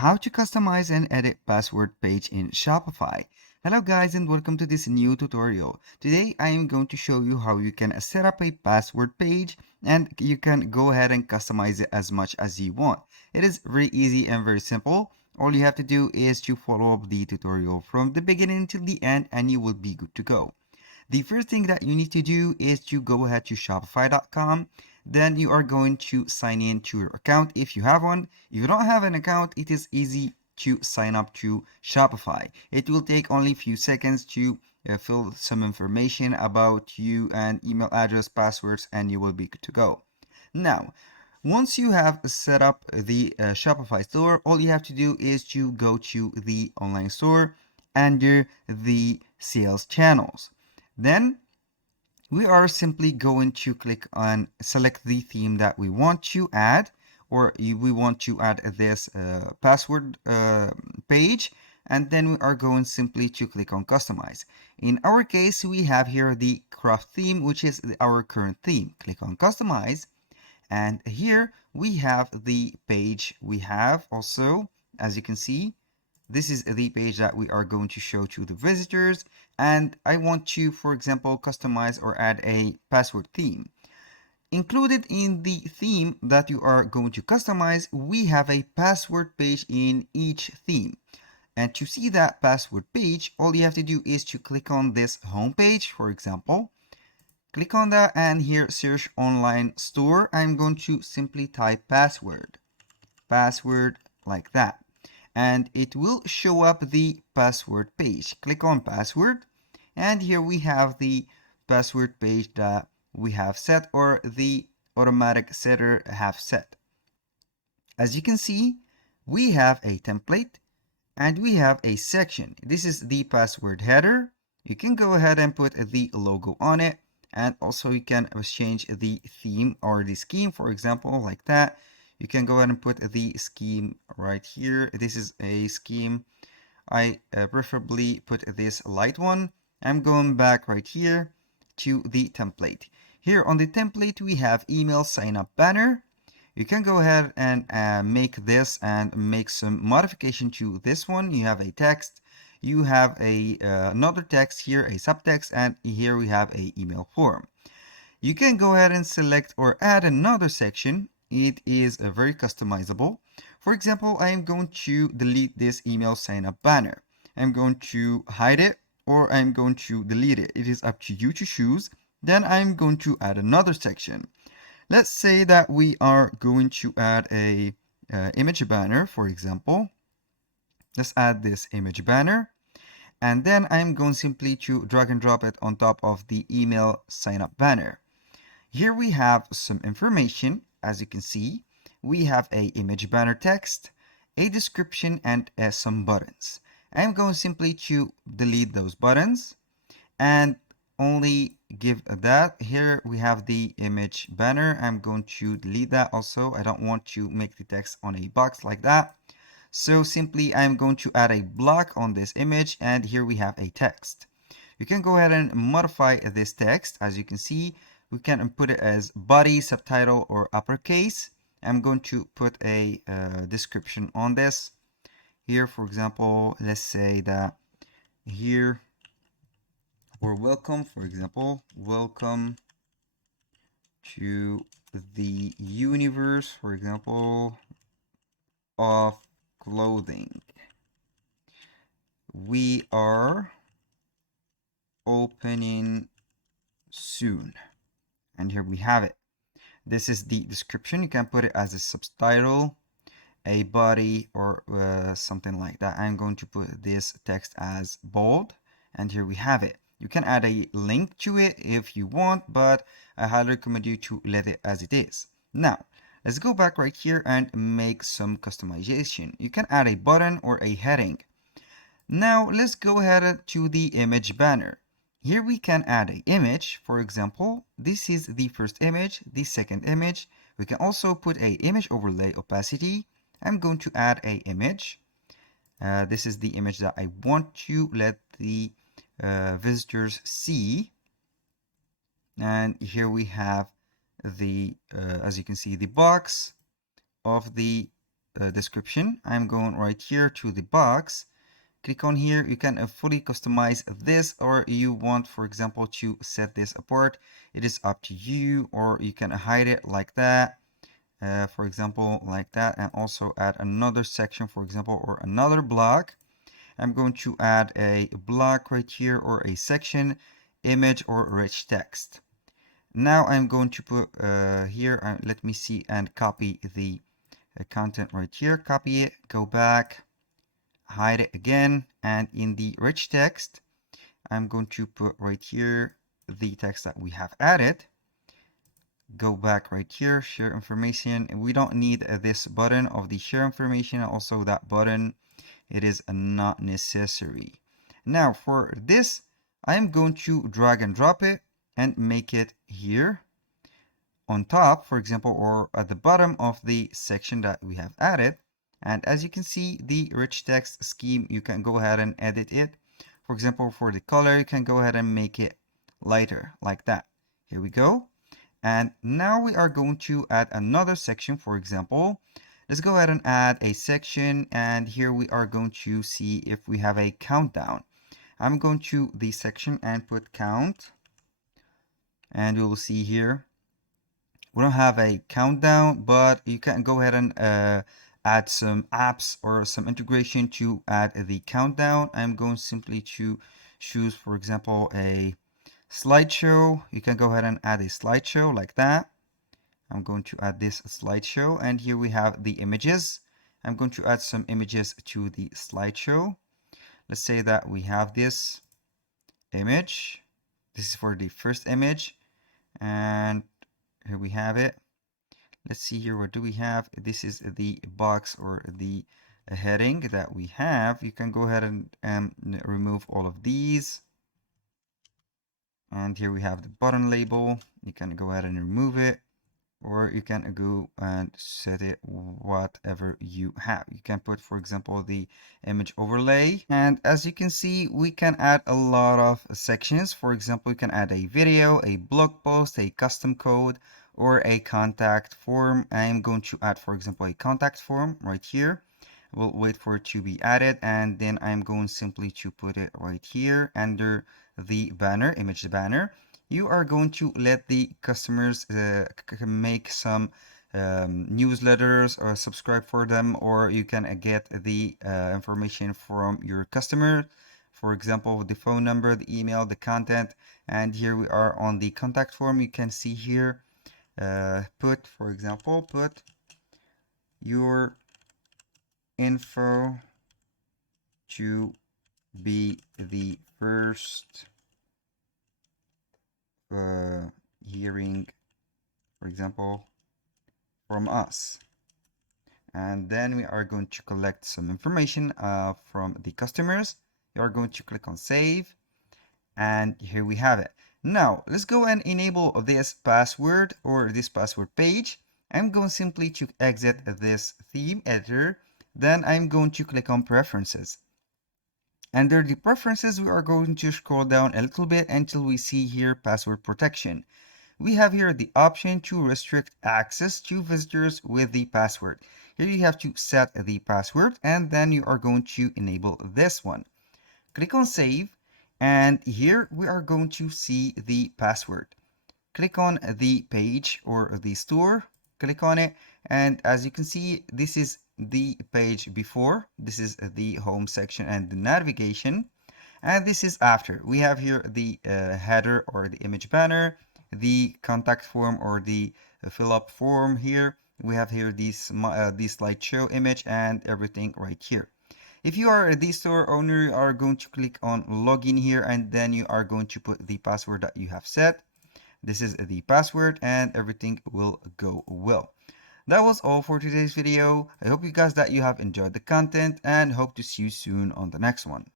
how to customize and edit password page in Shopify. Hello guys and welcome to this new tutorial. Today I am going to show you how you can set up a password page and you can go ahead and customize it as much as you want. It is very easy and very simple. All you have to do is to follow up the tutorial from the beginning till the end and you will be good to go. The first thing that you need to do is to go ahead to shopify.com. Then you are going to sign in to your account if you have one. If you don't have an account, it is easy to sign up to Shopify. It will take only a few seconds to fill some information about you and email address, passwords, and you will be good to go. Now, once you have set up the Shopify store, all you have to do is to go to the online store under the sales channels. Then we are simply going to click on select the theme that we want to add, or we want to add this password page, and then we are going simply to click on customize. In our case, we have here the craft theme, which is our current theme. Click on customize, and here we have the page. We have also, as you can see, this is the page that we are going to show to the visitors, and I want to, for example, customize or add a password theme. Included in the theme that you are going to customize, we have a password page in each theme. And to see that password page, all you have to do is to click on this home page, for example. Click on that and here search online store. I'm going to simply type password like that. And it will show up the password page. Click on password, and here we have the password page that we have set, or the automatic setter have set. As you can see, we have a template and we have a section. This is the password header. You can go ahead and put the logo on it, and also you can change the theme or the scheme, for example, like that. You can go ahead and put the scheme right here. This is a scheme. I preferably put this light one. I'm going back right here to the template. Here on the template, we have email sign up banner. You can go ahead and make this and make some modification to this one. You have a text. You have another text here, a subtext, and here we have a email form. You can go ahead and select or add another section. It is very customizable. For example, I am going to delete this email sign up banner. I'm going to hide it, or I'm going to delete it. It is up to you to choose. Then I'm going to add another section. Let's say that we are going to add a image banner, for example. Let's add this image banner. And then I'm going simply to drag and drop it on top of the email sign up banner. Here we have some information. As you can see, we have a image banner text, a description, and some buttons. I'm going simply to delete those buttons and only give that. Here we have the image banner. I'm going to delete that also. I don't want to make the text on a box like that. So simply I'm going to add a block on this image, and here we have a text. You can go ahead and modify this text. As you can see, we can put it as body, subtitle, or uppercase. I'm going to put a description on this. Here, for example, let's say that here, or welcome, for example, welcome to the universe, for example, of clothing. We are opening soon. And here we have it. This is the description. You can put it as a subtitle, a body, or something like that. I'm going to put this text as bold, and here we have it. You can add a link to it if you want, but I highly recommend you to let it as it is. Now, let's go back right here and make some customization. You can add a button or a heading. Now, let's go ahead to the image banner. Here we can add an image. For example, this is the first image, the second image. We can also put an image overlay opacity. I'm going to add an image. This is the image that I want to let the visitors see. And here we have the, as you can see, the box of the description. I'm going right here to the box. Click on here. You can fully customize this, or you want, for example, to set this apart. It is up to you, or you can hide it like that. For example, like that, and also add another section, for example, or another block. I'm going to add a block right here, or a section, image, or rich text. Now I'm going to put here, let me see, and copy the content right here. Copy it, go back, hide it again, and in the rich text, I'm going to put right here the text that we have added. Go back right here, share information, and we don't need this button of the share information. Also that button, it is not necessary. Now for this, I'm going to drag and drop it and make it here on top, for example, or at the bottom of the section that we have added. And as you can see, the rich text scheme, you can go ahead and edit it. For example, for the color, you can go ahead and make it lighter like that. Here we go. And now we are going to add another section. For example, let's go ahead and add a section, and here we are going to see if we have a countdown. I'm going to the section and put count, and you'll see here we don't have a countdown, but you can go ahead and add some apps or some integration to add the countdown. I'm going simply to choose, for example, a slideshow. You can go ahead and add a slideshow like that. I'm going to add this slideshow, and here we have the images. I'm going to add some images to the slideshow. Let's say that we have this image. This is for the first image, and here we have it. Let's see here, what do we have? This is the box or the heading that we have. You can go ahead and remove all of these. And here we have the button label. You can go ahead and remove it, or you can go and set it whatever you have. You can put, for example, the image overlay. And as you can see, we can add a lot of sections. For example, you can add a video, a blog post, a custom code, or a contact form. I am going to add, for example, a contact form right here. We'll wait for it to be added, and then I'm going simply to put it right here under the banner, image banner. You are going to let the customers make some newsletters or subscribe for them, or you can get the information from your customer. For example, the phone number, the email, the content. And here we are on the contact form. You can see here, for example, put your info to be the first hearing, for example, from us. And then we are going to collect some information from the customers. You are going to click on save, and here we have it. Now let's go and enable this password or this password page. I'm going simply to exit this theme editor. Then I'm going to click on preferences. Under the preferences, we are going to scroll down a little bit until we see here password protection. We have here the option to restrict access to visitors with the password. Here you have to set the password, and then you are going to enable this one. Click on save, and here we are going to see the password. Click on the page or the store, click on it, and as you can see, this is the page before. This is the home section and the navigation, and this is after. We have here the header or the image banner, the contact form or the fill up form here. We have here this slideshow image and everything right here. If you are the store owner, you are going to click on login here, and then you are going to put the password that you have set. This is the password, and everything will go well. That was all for today's video. I hope you guys that you have enjoyed the content, and hope to see you soon on the next one.